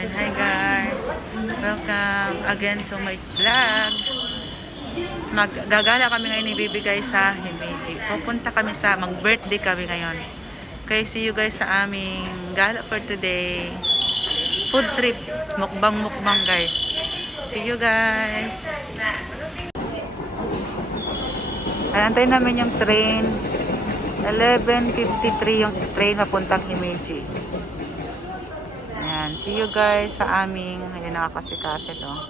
Hi guys! Welcome again to my vlog. Gagala kami ngayon ibibigay sa Himeji. Pupunta kami mag-birthday kami ngayon. Okay, see you guys sa aming gala for today. Food trip. Mukbang guys. See you guys! Antayin namin yung train. 11:53 yung train papuntang Himeji. Ayan, see you guys sa aming, ayun nakakasikasit oh.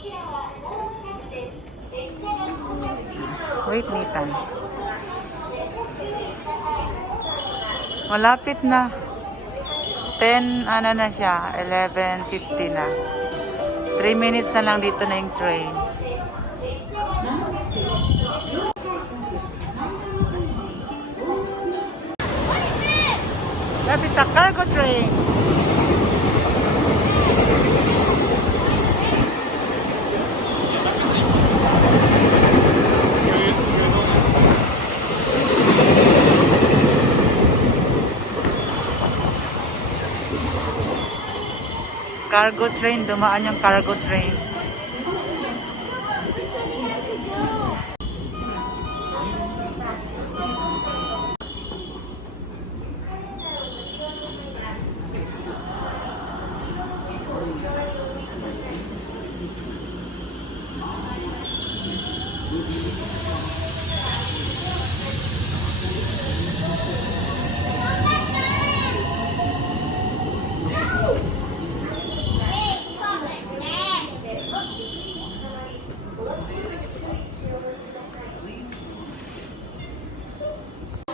Wait, Nathan. Malapit na. 10, ano na siya, 11:50 na. 3 minutes na lang dito na yung train. That is a cargo train. Cargo train, dumaan yung cargo train.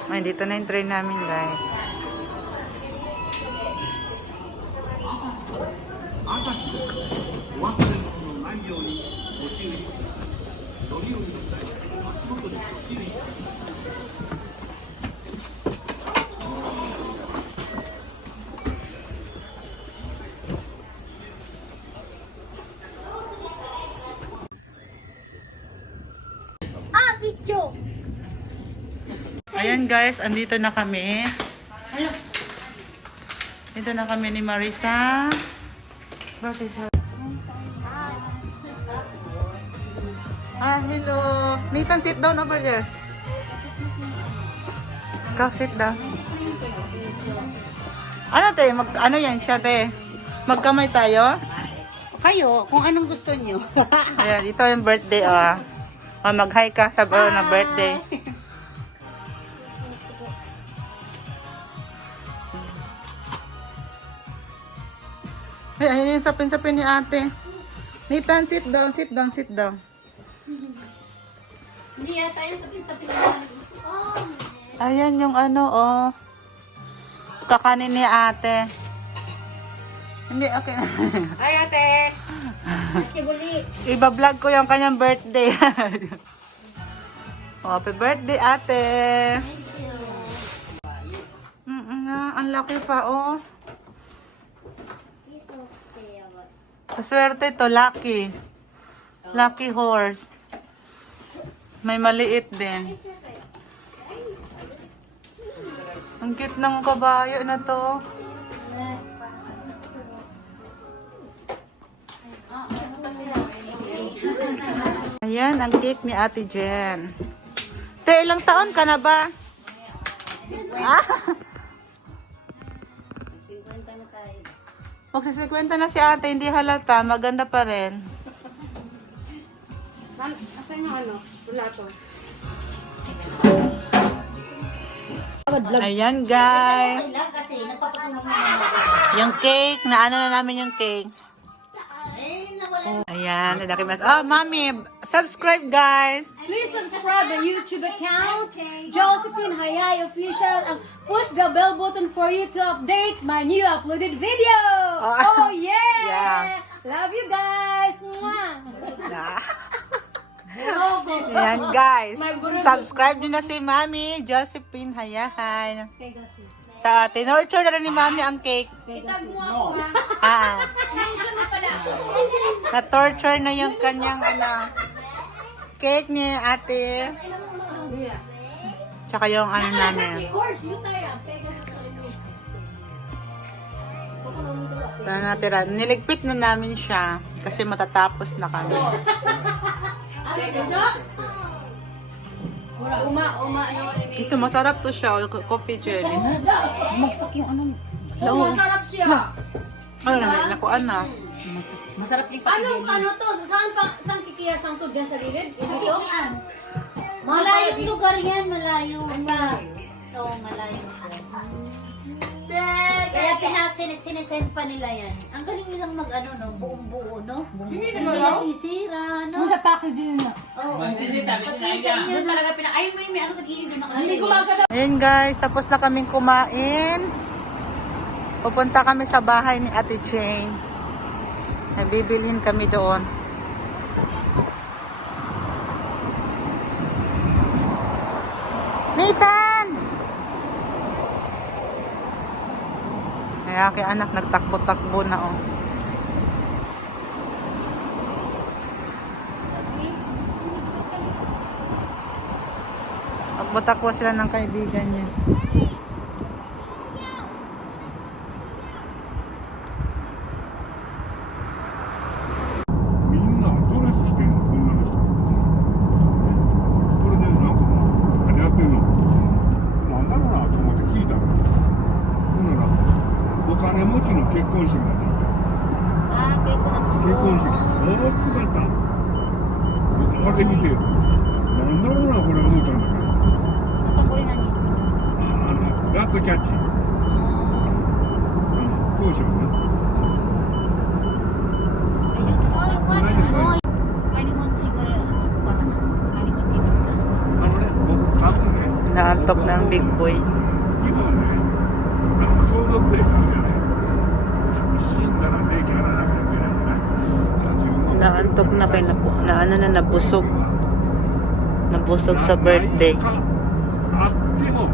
Ay, dito na yung train namin, guys. Video. Ayan guys, andito na kami. Dito na kami ni Marisa. Bakit sa... hello. Nathan, sit down over there. Go, sit down. Ano te? Ano yan siya te? Magkamay tayo? Kayo, kung anong gusto niyo. Ayan, ito yung birthday ah. Mag-hi ka sa na birthday. Ay, ayun yung sapin-sapin ni ate. Nathan, sit down, sit down, sit down. Hindi yata yung sapin-sapin. Ayan yung ano, oh. Kakanin ni ate. Hindi, okay na. Ay, ate. Ate Buli. Iba-vlog ko yung kanyang birthday. Oh, happy birthday, ate. Thank you. Ang laki pa, oh. Swerte to, lucky. Lucky horse. May maliit din. Ang cute ng kabayo na to. Ayan, ang cake ni Ate Jen. Te, ilang taon ka na ba? Ah? 50 na tayo. Magsisikwenta na si ate, hindi halata. Maganda pa rin. Asan yung ano? Pulato. Ayan, guys. Kailan kasi, nagpapatulong Yung cake, na ano na namin yung cake. Ayan, mami, subscribe, guys. Please subscribe the YouTube account, Josephine Hayay Official, and push the bell button for you to update my new uploaded video. Oh yeah! Yeah. Love you guys! Mwah! Ayan, guys. Subscribe nyo na si Mami, Josephine Hayahay. Tinorture na rin ni Mami ang cake. Itag mo ako, ha? Ah, Mention mo pala ako. na-torture na yung kanyang cake ni ate. Tsaka yung ano namin. Of course, yun tayo. Pega mo sa ilo. na natira. Niligpit na namin siya kasi matatapos na kami. Ano ito? Uma naman ini. Ito, masarap to siya. Coffee jelly. Magsak yung anong... Oo. Masarap siya. Ano na, nakuan na. Masarap yung ano to? Saan kikiyasang to? Diyan sa gilid? Ito? Malayong lugar yan, malayo. So, malayo. Kaya sinesend pa nila yan. Ang galing nilang mag-ano, no? Buong-buo, no? Hindi nasisira, no? Sa packaging na. Oo. Yun talaga ay may ano sa gilid doon nakalagay. Ayun guys, tapos na kaming kumain. Pupunta kami sa bahay ni Ate Jane. May bibilhin kami doon. Nathan! Kaya kay anak nagtakbo-takbo na oh. Takbo-takbo sila ng kaibigan niya. みんなドレス着てんの、女の人。ね、これでなんかもう、何やってんのなんだろうなと思って聞いたの。ほんなら、お金持ちの結婚式だって言った。結婚式。大姿。これ見て、なんだろうな、これ思ったんだけど。ラッドキャッチ。当初ね。僕多分ね、 Naantok na ang big boy. 今はね、相続税買うんじゃない。死んだら税金払わなきゃいけないんじゃない。自分は Naantok na kay nabusog. Nabusog sa birthday. あっても